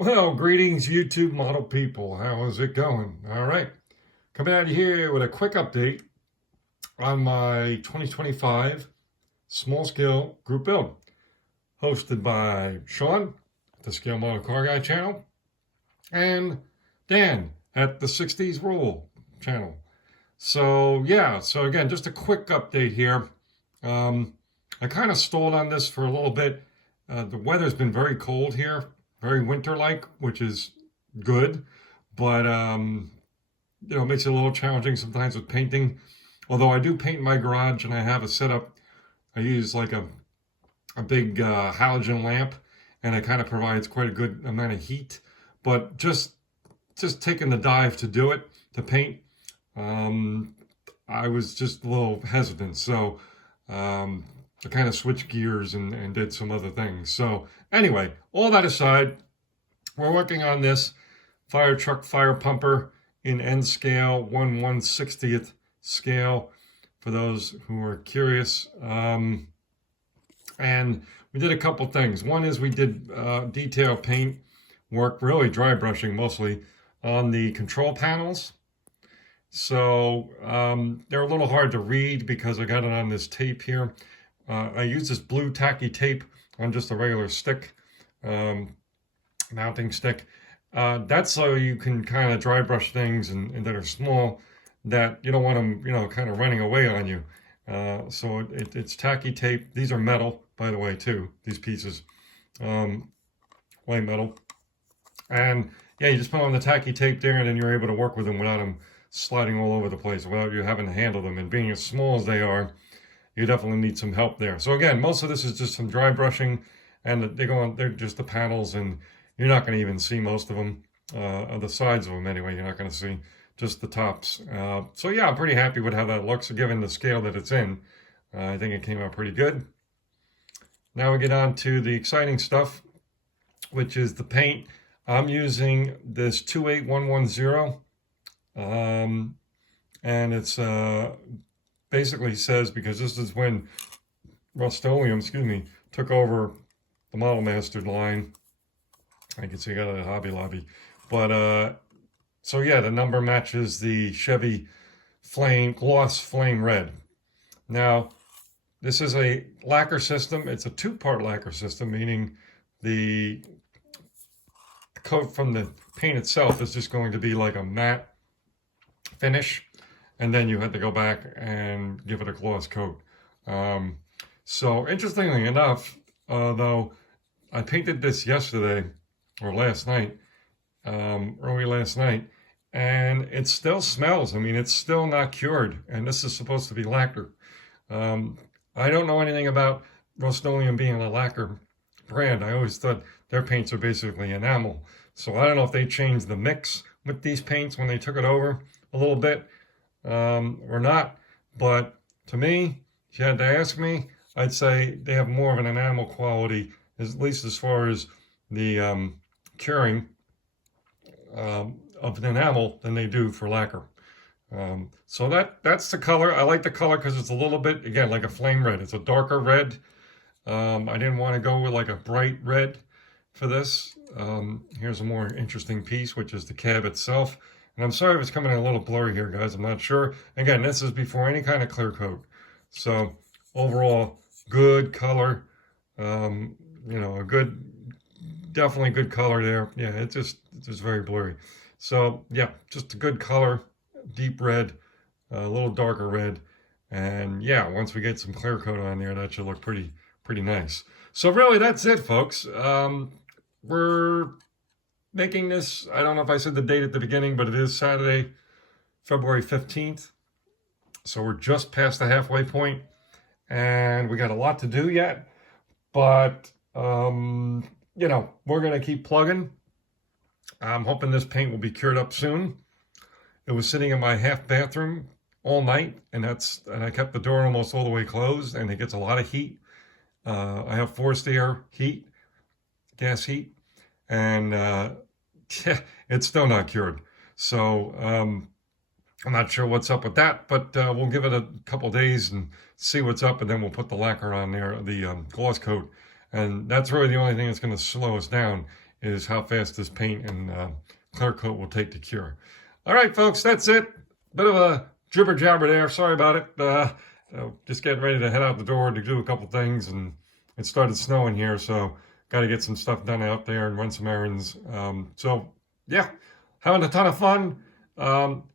Well, greetings, YouTube model people. How is it going? All right. Coming out here with a quick update on my 2025 small scale group build, hosted by Sean at the Scale Model Car Guy channel and Dan at the 60s Rule channel. So, again, just a quick update here. I kind of stalled on this for a little bit. The weather's been very cold here, very winter-like, which is good, but it makes it a little challenging sometimes with painting. Although I do paint in my garage and I have a setup, I use like a big halogen lamp, and it kind of provides quite a good amount of heat. But just taking the dive to do it, to paint, I was just a little hesitant. So I kind of switched gears and did some other things. So anyway, all that aside, we're working on this fire truck fire pumper in N scale, 1/160th scale, for those who are curious. And we did a couple things. One is we did detail paint work, really dry brushing mostly, on the control panels. So they're a little hard to read because I got it on this tape here. I use this blue tacky tape on just a regular stick, mounting stick. That's so you can kind of dry brush things and that are small, that you don't want them, kind of running away on you. So it's tacky tape. These are metal, by the way, too, these pieces, white metal. And yeah, you just put on the tacky tape there, and then you're able to work with them without them sliding all over the place, without you having to handle them. And being as small as they are, you definitely need some help there. So again, most of this is just some dry brushing, and they're just the panels, and you're not going to even see most of them, the sides of them anyway. You're not going to see just the tops. So yeah, I'm pretty happy with how that looks, given the scale that it's in. I think it came out pretty good. Now we get on to the exciting stuff, which is the paint. I'm using this 28110, and it's basically says, because this is when Rust-Oleum, took over the Model Master line. I can see I got it at Hobby Lobby. But so yeah, the number matches the Chevy Gloss Flame Red. Now, this is a lacquer system. It's a two-part lacquer system, meaning the coat from the paint itself is just going to be like a matte finish, and then you had to go back and give it a gloss coat. So interestingly enough, though, I painted this yesterday or last night, early last night, and it still smells. I mean, it's still not cured, and this is supposed to be lacquer. I don't know anything about Rust-Oleum being a lacquer brand. I always thought their paints are basically enamel. So I don't know if they changed the mix with these paints when they took it over a little bit, or not. But to me, if you had to ask me, I'd say they have more of an enamel quality, at least as far as the curing of an enamel, than they do for lacquer. So that's the color. I like the color because it's a little bit, again, like a flame red. It's a darker red. I didn't want to go with like a bright red for this. Here's a more interesting piece, which is the cab itself. And I'm sorry if it's coming in a little blurry here, guys. I'm not sure. Again, this is before any kind of clear coat. So overall, good color. Definitely good color there. Yeah, it's just very blurry. So yeah, just a good color, deep red, a little darker red. And yeah, once we get some clear coat on there, that should look pretty nice. So really, that's it, folks. We're making this, I don't know if I said the date at the beginning, but it is Saturday, February 15th. So we're just past the halfway point, and we got a lot to do yet. But, we're going to keep plugging. I'm hoping this paint will be cured up soon. It was sitting in my half bathroom all night, and I kept the door almost all the way closed, and it gets a lot of heat. I have forced air heat, gas heat, and it's still not cured. So I'm not sure what's up with that, but we'll give it a couple days and see what's up, and then we'll put the lacquer on there, the gloss coat. And that's really the only thing that's going to slow us down is how fast this paint and clear coat will take to cure. All right, folks, that's it. Bit of a jibber jabber there. Sorry about it. Just getting ready to head out the door to do a couple things, and it started snowing here, so got to get some stuff done out there and run some errands. So yeah, having a ton of fun.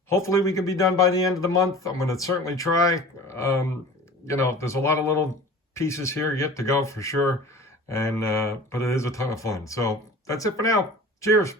Hopefully we can be done by the end of the month. I'm going to certainly try. There's a lot of little pieces here yet to go for sure, and but it is a ton of fun. So that's it for now. Cheers.